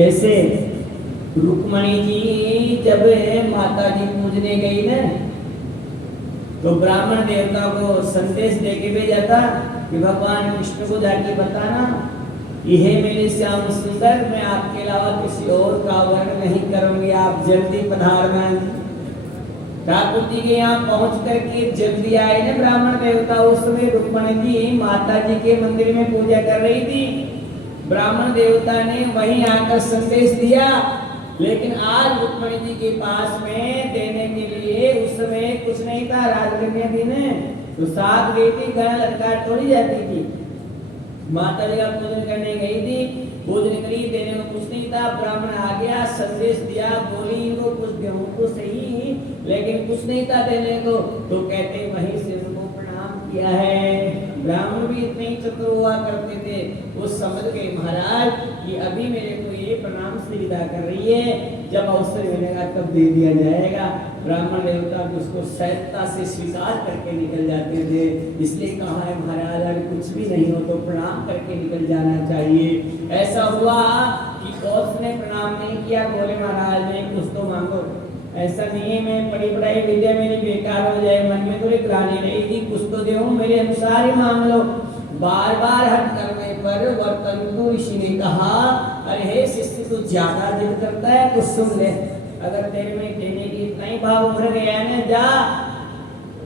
कैसे रुक्मणी जी जब माता जी पूजने गई ना, तो ब्राह्मण देवता को संदेश देके भेजा था कि भगवान कृष्ण को जाके बताना, यह मेरे श्याम सुंदर, मैं आपके अलावा किसी और का वर्ण नहीं करूंगी, आप जल्दी पधारना। ठाकुर जी के यहाँ पहुंच करके जल्दी आए ना ब्राह्मण देवता। उस समय रुक्मणी जी माता जी के मंदिर में पूजा कर रही थी। ब्राह्मण देवता ने वहीं आकर संदेश दिया, लेकिन आज रुक्मणी जी के पास में देने के लिए उस समय कुछ नहीं था। राजकन्या थी ने तो साथ गई थी, गला लटका थोड़ी जाती थी। माता जी का पूजन करने गई थी, भोजन करी, देने को कुछ नहीं था। ब्राह्मण आ गया, संदेश दिया, बोली इनको कुछ गेहूं तो सही, लेकिन कुछ नहीं था देने को। तो कहते वहीं से उनको प्रणाम किया है। ब्राह्मण भी इतने ही चतुर हुआ करते थे, वो समझ गए महाराज कि अभी मेरे को ये प्रणाम से विदा कर रही है, जब अवसर मिलेगा तब दे दिया जाएगा। ब्राह्मण देवता भी उसको सहजता से स्वीकार करके निकल जाते थे। इसलिए कहा है महाराज अगर कुछ भी नहीं हो तो प्रणाम करके निकल जाना चाहिए। ऐसा हुआ कि कौश ने प्रणाम नहीं किया, बोले महाराज ने कुछ तो मांगो। ऐसा नहीं है मैं पढ़ी पढ़ाई विद्या मेरी बेकार हो जाए, मन में थोड़ी ग्लानि रहेगी, कुछ तो दे मेरे अनुसार ही मांग लो। बार बार हट करने पर वर्तंतु ऋषि ने कहा, अरे हे शिष्य तू ज्यादा जिद करता है तो सुन ले, अगर तेरे में देने की इतना ही भाव उभर गया है ना, जा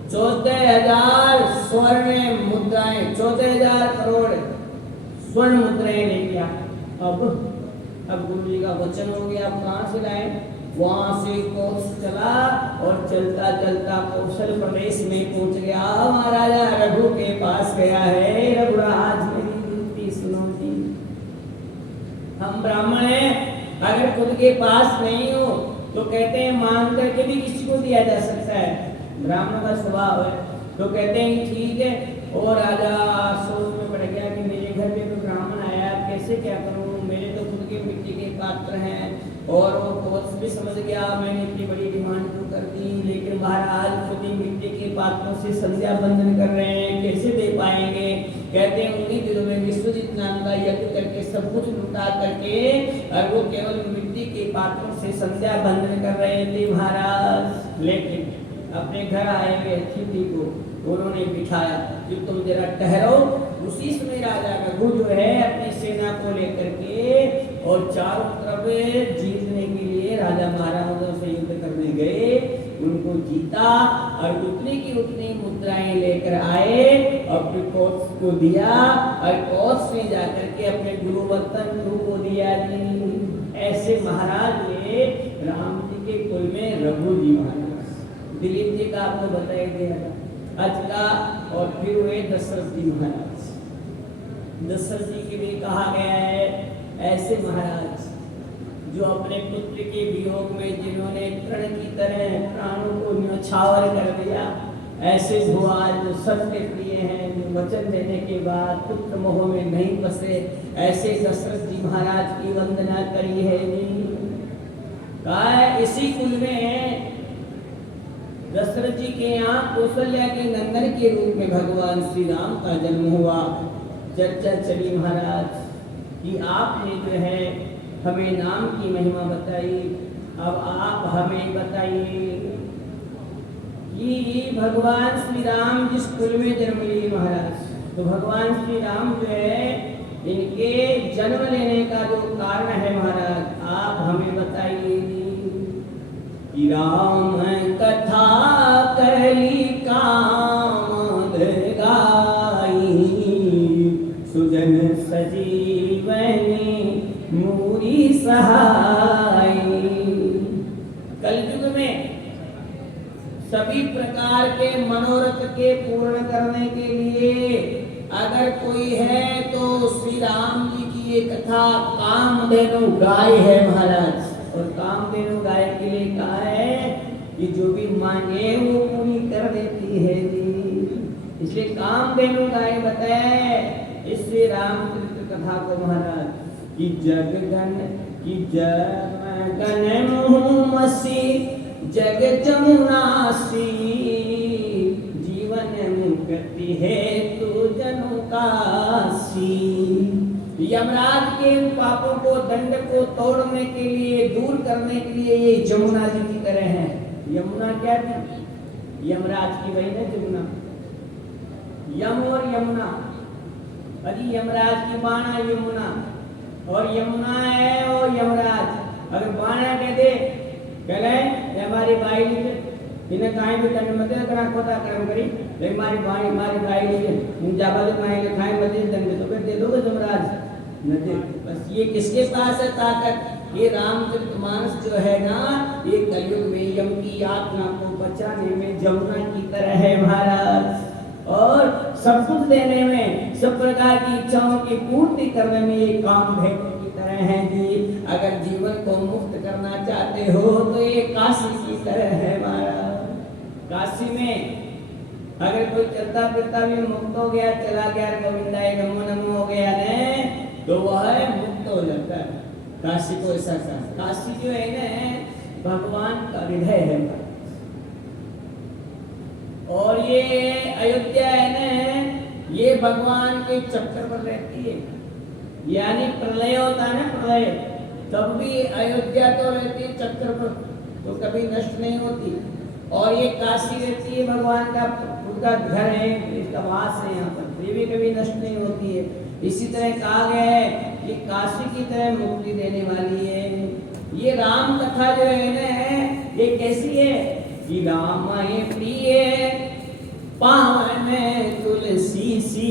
14,000 स्वर्ण मुद्राएं, 14,000 करोड़ स्वर्ण मुद्राएं लेके आ। अब गुरु जी का वचन हो गया, अब कहाँ से लाए? वहां से कोस चला और चलता चलता कौशल प्रदेश में पहुंच गया। महाराजा रघु के पास गया है। रघुराज मेरी विनती सुनो जी, हम ब्राह्मण हैं, अगर खुद के पास नहीं हो तो कहते हैं मांग करके भी किसी को दिया जा सकता है, ब्राह्मण का स्वभाव है। तो कहते हैं ठीक है। और राजा सोच में पड़ गया कि मेरे घर पे तो ब्राह्मण आया, कैसे क्या करूं, मेरे तो खुद के मिट्टी के पात्र हैं। और वो कोच भी समझ गया मैंने इतनी बड़ी डिमांड तो कर दी, लेकिन महाराज खुद ही मिट्टी के पात्रों से संध्या बंधन कर रहे हैं, कैसे दे पाएंगे। कहते हैं उन्हीं दिनों में विश्वजित नाम का यज्ञ करके सब कुछ लुटा करके, और वो केवल मिट्टी के पात्रों से संध्या बंधन कर रहे थे महाराज। लेकिन अपने घर आए हुए अतिथि को उन्होंने बिठाया कि तुम जरा ठहरो। उसी समय राजा रघु जो है अपनी सेना को लेकर के और चारों तरफ जीतने के लिए राजा महाराजों से युद्ध करने गए, उनको जीता और उतनी की उतनी मुद्राएं लेकर आए और कोच को दिया, और कोच ने जाकर के अपने गुरु वर्तन को दिया। ऐसे महाराज ने राम जी के कुल में रघु जी महाराज, दिलीप जी का आपको बताया गया था, आज का, और फिर हुए दशरथ जी महाराज। दशरथ जी के लिए कहा गया है ऐसे महाराज जो अपने पुत्र के वियोग में जिन्होंने तृण की तरह प्राणों को न्यौछावर कर दिया, ऐसे भुआल जो सत्य प्रिय हैं, जो वचन देने के बाद पुत्र मोह में नहीं फंसे, ऐसे दशरथ जी महाराज की वंदना करी है। इसी कुल में दशरथ जी के यहाँ कौशल्या के नंदन के रूप में भगवान श्री राम का जन्म हुआ। चर्चा चली महाराज कि आपने जो है हमें नाम की महिमा बताई, अब आप हमें बताइए कि भगवान श्री राम जिस कुल में जन्म लिए महाराज, तो भगवान श्री राम जो है इनके जन्म लेने का जो कारण है महाराज, आप हमें बताइए कि राम कथा कहली कामद गाई, सुजन सजीवनी मूरी सहाय। कलयुग में सभी प्रकार के मनोरथ के पूर्ण करने के लिए अगर कोई है तो श्री राम जी की ये कथा कामधेनु गाय है महाराज। और कामधेनु गाय के लिए कहा है कि जो भी मांगे वो पूरी कर देती है जी, इसलिए कामधेनु गाय बताए इससे रामचरित्र कथा को महाराज कि जगगन की जगन मुहमसी जग जमुनासी, जीवन मुक्ति है तू जनु कासी। यमराज के उन पापों को, दंड को तोड़ने के लिए, दूर करने के लिए ये जमुना जी की तरह है। यमुना क्या थी? यमराज की बहन है जमुना। यम और यमुना, अरे यमराज की बाणा यमुना, और यमुना है और यमराज। अगर बाणा कह दे कहले हमारी भाई इन्हें काई भी दंड मत करा खोता कर्म करी, लेकिन हमारी भाई मुझे जाबल माई खाए मत दंड तो फिर दे दोगे जमराज न दे। बस ये किसके पास है ताकत? ये रामचरितमानस जो है ना, ये कलयुग में यम की यातना को बचाने में जमुना की तरह है महाराज, और सब कुछ देने में, सब प्रकार की इच्छाओं की पूर्ति करने में ये कामधेनु की तरह है जी। अगर जीवन को मुक्त करना चाहते हो तो ये काशी की तरह है महाराज। काशी में अगर कोई चलता फिरता भी मुक्त हो गया, चला गया गोविंदाय नमो नमो हो गया ने, तो वह मुक्त हो जाता है। काशी को ऐसा कहा। काशी जो है ना भगवान का हृदय है, और ये अयोध्या है ना, ये भगवान के चक्कर पर रहती है। यानी प्रलय होता है ना, प्रलय, तब भी अयोध्या तो रहती है चक्कर पर, तो कभी नष्ट नहीं होती। और ये काशी रहती है, भगवान का उनका घर है, इसका वास है यहाँ पर, ये भी कभी नष्ट नहीं होती है। इसी तरह कहा गया है कि काशी की तरह मुक्ति देने वाली है। ये राम कथा जो है ना, ये कैसी है कि राम प्रिय पावन तुलसी सी,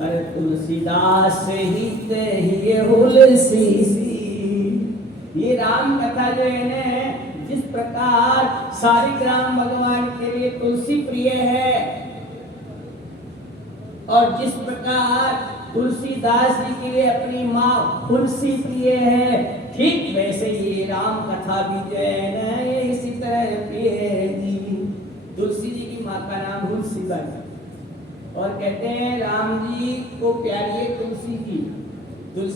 अरे तुलसीदास हित ही हुलसी सी। ये राम कथा जो है ना, जिस प्रकार सारी ग्राम भगवान के लिए तुलसी प्रिय है, और जिस प्रकार तुलसीदास जी के लिए अपनी माँ तुलसी प्रिय है, ठीक वैसे ये राम कथा भी जो है ना, ये इसी तरह प्रिय है जी। तुलसी जी की माँ का नाम तुलसीदास, और कहते हैं राम जी को प्यारी है तुलसी जी।